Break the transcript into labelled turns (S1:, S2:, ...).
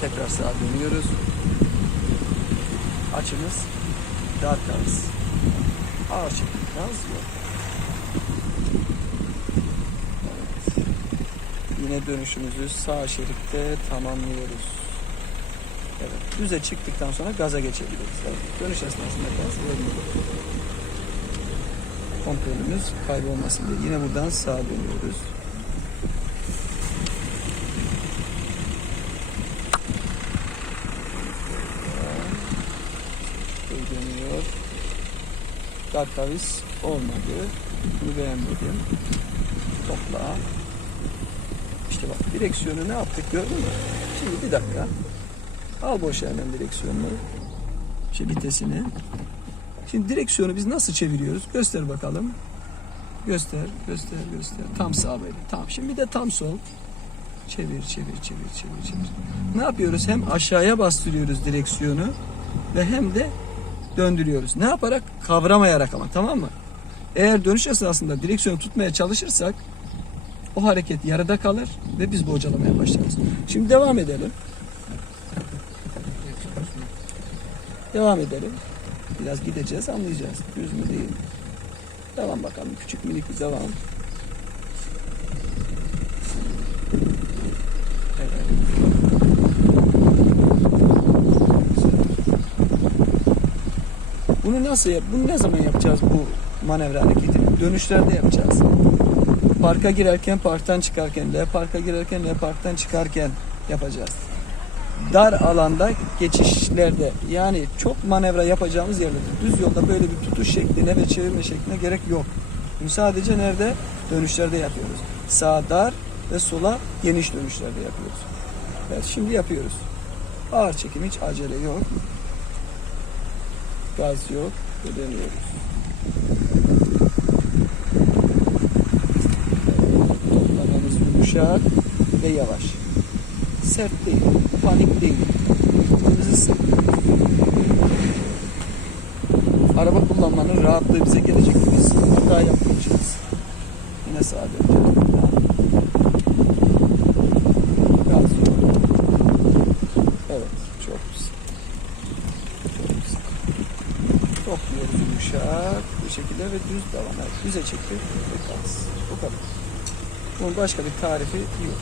S1: Tekrar sağa dönüyoruz. Ağır çekim gaz yok. Evet. Yine dönüşümüzü sağ şeritte tamamlıyoruz. Evet. Düze çıktıktan sonra gaza geçebiliriz. Evet. Dönüş esnasında gaz vermiyor. Kontrolümüz kaybolmasın diye. Yine buradan sağa dönüyoruz. Böyle dönüyor. Dar kavis olmadı. Bunu beğenmedim. Topla. İşte bak direksiyonu ne yaptık gördün mü? Şimdi bir dakika. Al boş hemen direksiyonunu. Şey vitesini. Şimdi direksiyonu biz nasıl çeviriyoruz? Göster bakalım. Göster, göster, göster. Tam sağ böyle. Tamam. Şimdi de tam sol. Çevir, çevir, çevir, çevir, çevir. Ne yapıyoruz? Hem aşağıya bastırıyoruz direksiyonu ve hem de döndürüyoruz. Ne yaparak? Kavramayarak ama tamam mı? Eğer dönüş esnasında direksiyonu tutmaya çalışırsak o hareket yarıda kalır ve biz bocalamaya başlarız. Şimdi devam edelim. Devam edelim. Biraz gideceğiz anlayacağız. Düz mü değil? Devam bakalım. Küçük minik bir devam. Evet. Bunu nasıl yap? Bunu ne zaman yapacağız bu manevra hareketini? Dönüşlerde yapacağız. Parka girerken, parktan çıkarken, L parka girerken, L parktan çıkarken yapacağız. Dar alanda geçişlerde yani çok manevra yapacağımız yerlerde düz yolda böyle bir tutuş şekline ve çevirme şekline gerek yok. Bunu sadece nerede? Dönüşlerde yapıyoruz. Sağ dar ve sola geniş dönüşlerde yapıyoruz. Evet şimdi yapıyoruz. Ağır çekim hiç acele yok. Gaz yok ve dönüyoruz. Toplamamız yumuşak ve yavaş. Sert değil, panik değil. Sık. Araba kullanmanın rahatlığı bize gelecek. Biz hata yapmayacağız. Yine sağa döneceğiz. Gaz yok. Evet, çok güzel. Çok güzel. Topluyoruz yumuşak bir şekilde ve düz devam. Evet, düze çekti ve gaz. Bu kadar. Bunun başka bir tarifi yok.